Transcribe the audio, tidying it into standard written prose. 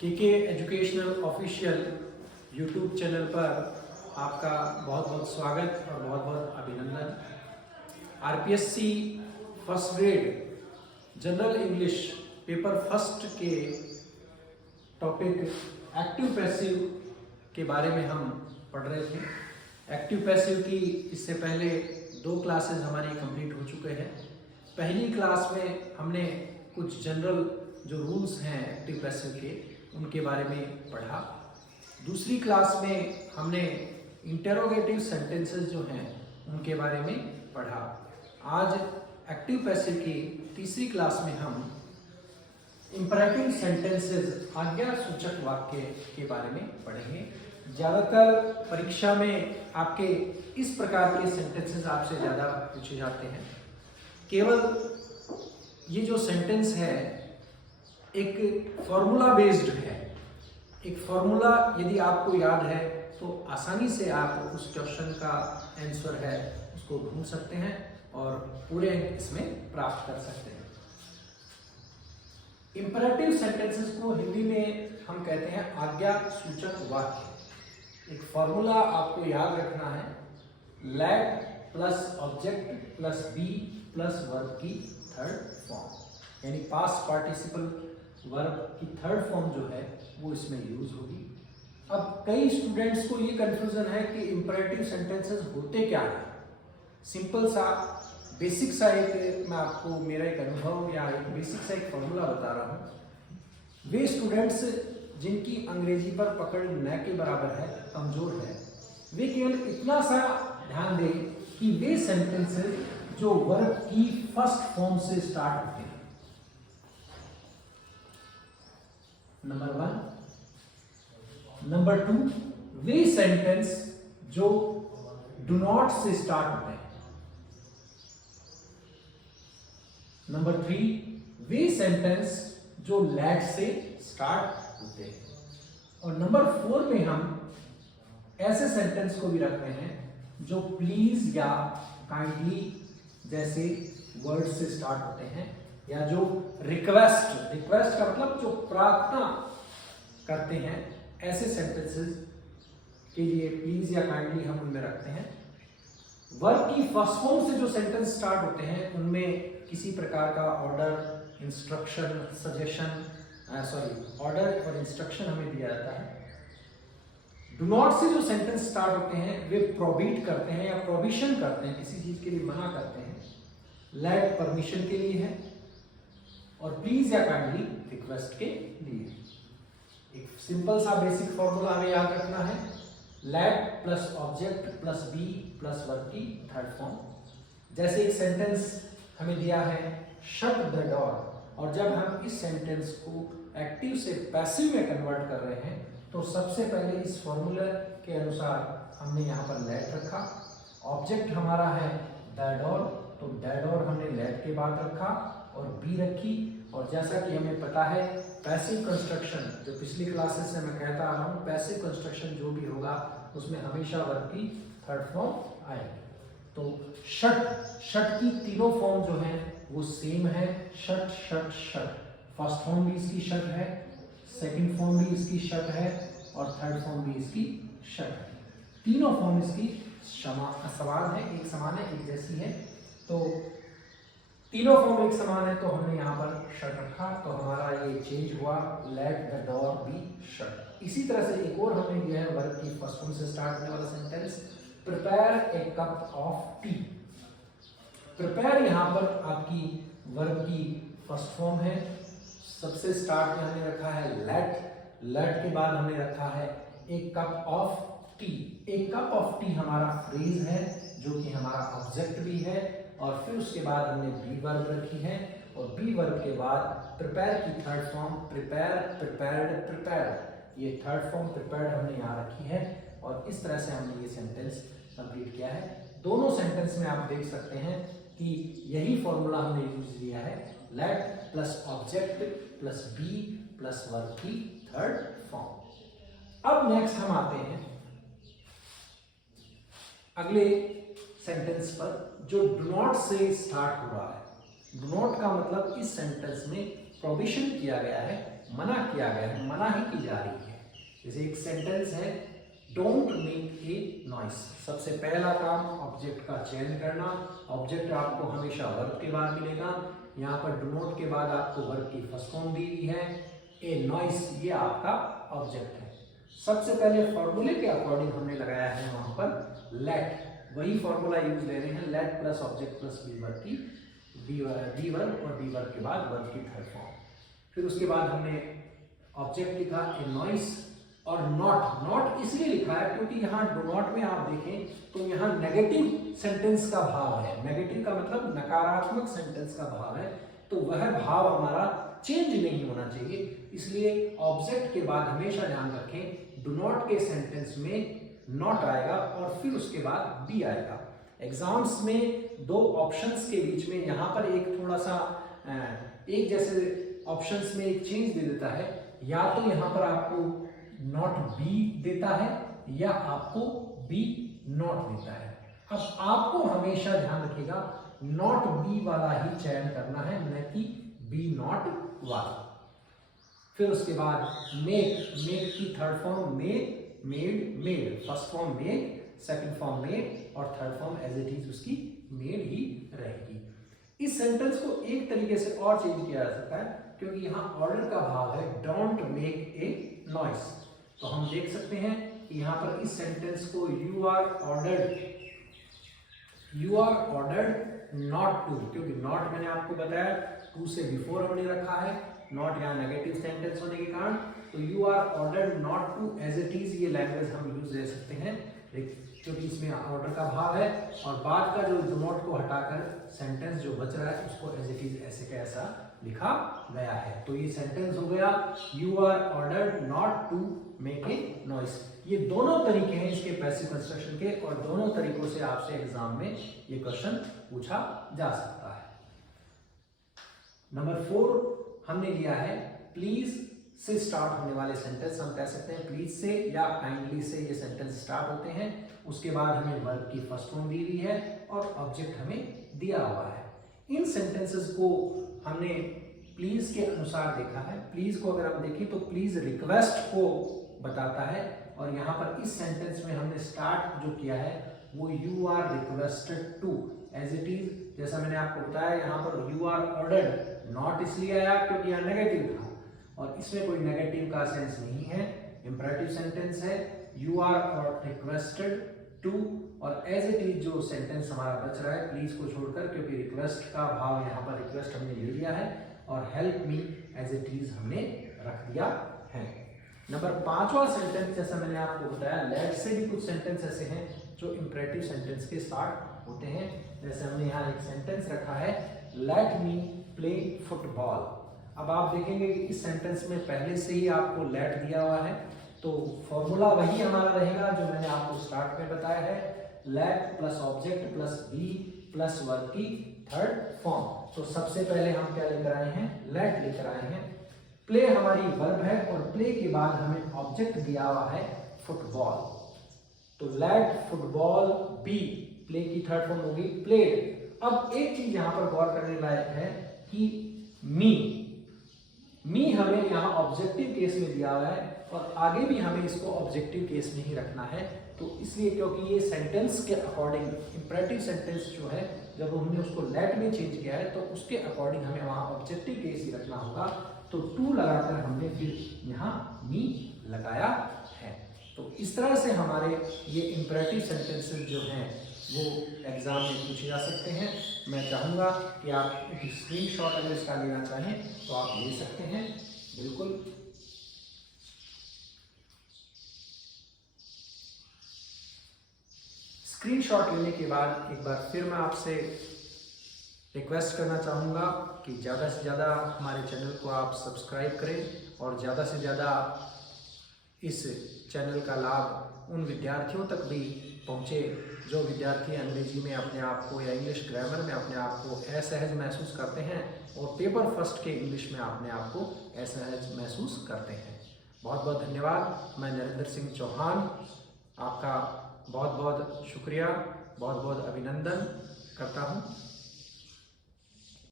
KK educational official YouTube channel पर आपका बहुत बहुत स्वागत और बहुत बहुत अभिनंदन। RPSC first grade general English paper first के टॉपिक एक्टिव पैसिव के बारे में हम पढ़ रहे थे। एक्टिव पैसिव की इससे पहले 2 क्लासेस हमारी कंप्लीट हो चुके हैं। पहली क्लास में हमने कुछ जनरल जो रूल्स हैं एक्टिव पैसिव के उनके बारे में पढ़ा। दूसरी क्लास में हमने इंटेरोगेटिव सेंटेंसेस जो हैं उनके बारे में पढ़ा। आज एक्टिव पैसिव की तीसरी क्लास में हम इंपरेटिव सेंटेंसेस आज्ञा सूचक वाक्य के बारे में पढ़ेंगे। ज़्यादातर परीक्षा में आपके इस प्रकार के सेंटेंसेस आपसे ज़्यादा पूछे जाते हैं। केवल ये जो सेंटेंस है एक फॉर्मूला बेस्ड है। एक फॉर्मूला यदि आपको याद है तो आसानी से आप उस क्वेश्चन का आंसर है उसको ढूंढ सकते हैं और पूरे अंक इसमें प्राप्त कर सकते हैं। इंपरेटिव सेंटेंसेस को हिंदी में हम कहते हैं आज्ञा सूचक वाक्य। एक फॉर्मूला आपको याद रखना है, let plus object plus be plus verb की थर्ड फॉर्म, यानी पास्ट पार्टिसिपल वर्ब की थर्ड फॉर्म जो है वो इसमें यूज होगी। अब कई स्टूडेंट्स को ये कंफ्यूजन है कि इंपरेटिव सेंटेंसेस होते क्या हैं। सिंपल सा बेसिक सा एक मैं आपको मेरा एक अनुभव या एक बेसिक सा एक फॉर्मूला बता रहा हूँ। वे स्टूडेंट्स जिनकी अंग्रेजी पर पकड़ न के बराबर है, कमजोर है, वे केवल इतना सा ध्यान दें कि वे सेंटेंसेस जो वर्ब की फर्स्ट फॉर्म से स्टार्ट होते हैं। नंबर 1। नंबर 2, वे सेंटेंस जो डू नॉट से स्टार्ट होते हैं। नंबर 3, वे सेंटेंस जो लेट से स्टार्ट होते हैं। और नंबर 4 में हम ऐसे सेंटेंस को भी रख रहे हैं जो प्लीज या काइंडली जैसे वर्ड से स्टार्ट होते हैं, या जो रिक्वेस्ट का मतलब जो प्रार्थना करते हैं, ऐसे सेंटेंसेस के लिए प्लीज या काइंडली हम उनमें रखते हैं। वर्ब की फर्स्ट फॉर्म से जो सेंटेंस स्टार्ट होते हैं उनमें किसी प्रकार का ऑर्डर, इंस्ट्रक्शन, सजेशन, ऑर्डर और इंस्ट्रक्शन हमें दिया जाता है। डू नॉट से जो सेंटेंस स्टार्ट होते हैं वे प्रोहिबिट करते हैं या प्रोहिबिशन करते हैं, किसी चीज के लिए मना करते हैं। लेट परमिशन के लिए है और प्लीज या काइंडली रिक्वेस्ट के लिए। एक सिंपल सा बेसिक फॉर्मूला हमें याद रखना है, let plus object plus be plus verb की थर्ड फॉर्म। जैसे एक सेंटेंस हमें दिया है शट द डोर, और जब हम इस सेंटेंस को एक्टिव से पैसिव में कन्वर्ट कर रहे हैं तो सबसे पहले इस फॉर्मूले के अनुसार हमने यहाँ पर लेट रखा। ऑब्जेक्ट हमारा है द डोर, तो द डोर हमने लेट के बाद रखा और बी रखी। और जैसा कि हमें पता है पैसिव कंस्ट्रक्शन, जो पिछली क्लासेस से मैं कहता आ रहा हूँ, पैसिव कंस्ट्रक्शन जो भी होगा उसमें हमेशा वर्ब की थर्ड फॉर्म आएगी। तो शट की तीनों फॉर्म जो है वो सेम है, shut shut shut. First form भी इसकी शट है, सेकंड फॉर्म भी इसकी शट है और थर्ड फॉर्म भी इसकी शट है। तीनों फॉर्म इसकी समान है, एक समान है, एक जैसी है। तो तीनों फॉर्म एक समान है तो हमने यहाँ पर शट रखा, तो हमारा ये चेंज हुआ, let the door be shut. इसी तरह से एक और हमने दिया है वर्ब की फर्स्ट फॉर्म से स्टार्ट होने वाला sentence, prepare a cup of T. Prepare यहाँ पर आपकी वर्ब की फर्स्ट फॉर्म है। सबसे स्टार्ट में हमने रखा है लेट के बाद हमने रखा है एक कप ऑफ टी। एक कप ऑफ टी हमारा फ्रेज है जो कि हमारा ऑब्जेक्ट भी है, और फिर उसके बाद हमने बी वर्ब रखी है, और बी वर्ब के बाद प्रिपेयर की third form prepare, prepared, prepare. ये थर्ड फॉर्म प्रिपेयर्ड हमने यहाँ रखी है और इस तरह से हमने ये सेंटेंस कंप्लीट किया है। दोनों सेंटेंस में आप देख सकते हैं कि यही फॉर्मूला हमने यूज किया है, let plus object plus be plus verb की थर्ड फॉर्म। अब नेक्स्ट हम आते हैं अगले सेंटेंस पर जो डू नॉट से स्टार्ट हो रहा है। डू नॉट का मतलब इस सेंटेंस में प्रोविजन किया गया है, मना किया गया है, मनाही की जा रही है। जैसे एक सेंटेंस है डोंट मेक ए नॉइस। सबसे पहला काम ऑब्जेक्ट का चयन करना। ऑब्जेक्ट आपको हमेशा वर्ब के बाद मिलेगा। यहाँ पर डू नॉट के बाद आपको वर्ब की फर्स्ट फॉर्म दी हुई है। ए नॉइस ये आपका ऑब्जेक्ट है। सबसे पहले फॉर्मूले के अकॉर्डिंग हमने लगाया है वहां पर लेट, वही फॉर्मूला यूज ले रहे हैं, let plus object plus be verb की बी वर्ब और बी वर्ब के बाद वर्ब की थर्ड फॉर्म। फिर उसके बाद हमने ऑब्जेक्ट लिखा ए नॉइस और नॉट इसलिए लिखा है क्योंकि यहाँ डू नॉट में आप देखें तो यहाँ नेगेटिव सेंटेंस का भाव है। नेगेटिव का मतलब नकारात्मक सेंटेंस का भाव है, तो वह भाव हमारा चेंज नहीं होना चाहिए। इसलिए ऑब्जेक्ट के बाद हमेशा ध्यान रखें डू नॉट के सेंटेंस में नॉट आएगा और फिर उसके बाद बी आएगा। एग्जाम्स में दो ऑप्शंस के बीच में यहाँ पर एक थोड़ा सा एक जैसे ऑप्शंस में एक चेंज दे देता है, या तो यहाँ पर आपको नॉट बी देता है या आपको बी नॉट देता है। अब आपको हमेशा ध्यान रखिएगा नॉट बी वाला ही चयन करना है, न कि बी नॉट वाला। फिर उसके बाद मेक की third form make, made, made. First form make, second form made और third form as it is उसकी मेड ही रहेगी। इस सेंटेंस को एक तरीके से और चेंज किया जा सकता है क्योंकि यहाँ ऑर्डर का भाव है डोंट मेक ए नॉइस। तो हम देख सकते हैं कि यहाँ पर इस सेंटेंस को you are ordered not to, क्योंकि नॉट मैंने आपको बताया टू से बिफोर हमने रखा है, नॉट यहाँ नेगेटिव सेंटेंस होने के कारण, तो you are ordered not to as it is ये लैंग्वेज हम यूज ले सकते हैं क्योंकि इसमें ऑर्डर का भाव है। और बाद का जो डू नॉट को हटाकर सेंटेंस जो बच रहा है उसको एज इट इज ऐसे का ऐसा लिखा गया है। तो ये सेंटेंस हो गया you are ordered not to make a noise. ये दोनों तरीके हैं इसके पैसिव कंस्ट्रक्शन के और दोनों तरीकों से आपसे एग्जाम में ये क्वेश्चन पूछा जा सकता है। नंबर 4 हमने लिया है प्लीज से स्टार्ट होने वाले सेंटेंस। हम कह सकते हैं प्लीज से या काइंडली से ये सेंटेंस स्टार्ट होते हैं। उसके बाद हमें वर्ब की फर्स्ट फॉर्म दी हुई है और ऑब्जेक्ट हमें दिया हुआ है। इन सेंटेंसेस को हमने प्लीज के अनुसार देखा है। प्लीज को अगर हम देखें तो प्लीज रिक्वेस्ट को बताता है और यहाँ पर इस सेंटेंस में हमने स्टार्ट जो किया है वो you are requested to as it is. जैसा मैंने आपको बताया यहाँ पर यू आर ऑर्डर्ड नॉट इसलिए आया क्योंकि यहाँ नेगेटिव था और इसमें कोई नेगेटिव का सेंस नहीं है, इंपरेटिव सेंटेंस है। यू आर रिक्वेस्टेड टू और एज इट इज जो सेंटेंस हमारा बच रहा है प्लीज को छोड़कर, क्योंकि रिक्वेस्ट का भाव यहाँ पर रिक्वेस्ट हमने ले लिया है और help me as it is हमने रख दिया है। नंबर 5वां सेंटेंस जैसा मैंने आपको बताया लेट से भी कुछ सेंटेंस ऐसे हैं जो इंपरेटिव सेंटेंस के साथ होते हैं। जैसे हमने यहाँ एक सेंटेंस रखा है लेट मी प्ले फुटबॉल। अब आप देखेंगे कि इस सेंटेंस में पहले से ही आपको लेट दिया हुआ है, तो फॉर्मूला वही हमारा रहेगा जो मैंने आपको स्टार्ट में बताया है, let plus object plus be plus verb की थर्ड फॉर्म। तो सबसे पहले हम क्या लेकर आए हैं, लेट लेकर आए हैं। प्ले हमारी वर्ब है और प्ले के बाद हमें ऑब्जेक्ट दिया हुआ है फुटबॉल, तो लेट फुटबॉल बी, प्ले की थर्ड फॉर्म होगी प्लेड। अब एक चीज यहां पर गौर करने लायक है कि मी हमें यहाँ ऑब्जेक्टिव केस में दिया हुआ है और आगे भी हमें इसको ऑब्जेक्टिव केस में ही रखना है। तो इसलिए क्योंकि ये सेंटेंस के अकॉर्डिंग इंपरेटिव सेंटेंस जो है जब हमने उसको लेट में चेंज किया है तो उसके अकॉर्डिंग हमें वहाँ ऑब्जेक्टिव केस ही रखना होगा। तो टू लगाकर हमने फिर यहाँ मी लगाया है। तो इस तरह से हमारे ये इंपरेटिव सेंटेंसेस जो हैं वो एग्जाम में पूछे जा सकते हैं। मैं चाहूँगा कि आप एक स्क्रीनशॉट अगर इसका लेना चाहें तो आप ले सकते हैं, बिल्कुल। स्क्रीनशॉट लेने के बाद एक बार फिर मैं आपसे रिक्वेस्ट करना चाहूँगा कि ज़्यादा से ज़्यादा हमारे चैनल को आप सब्सक्राइब करें और ज़्यादा से ज़्यादा इस चैनल का लाभ उन विद्यार्थियों तक भी पहुँचे जो विद्यार्थी अंग्रेजी में अपने आप को या इंग्लिश ग्रामर में अपने आप को असहज महसूस करते हैं और पेपर फर्स्ट के इंग्लिश में अपने आप को असहज महसूस करते हैं। बहुत बहुत धन्यवाद। मैं नरेंद्र सिंह चौहान आपका बहुत बहुत शुक्रिया, बहुत बहुत अभिनंदन करता हूँ।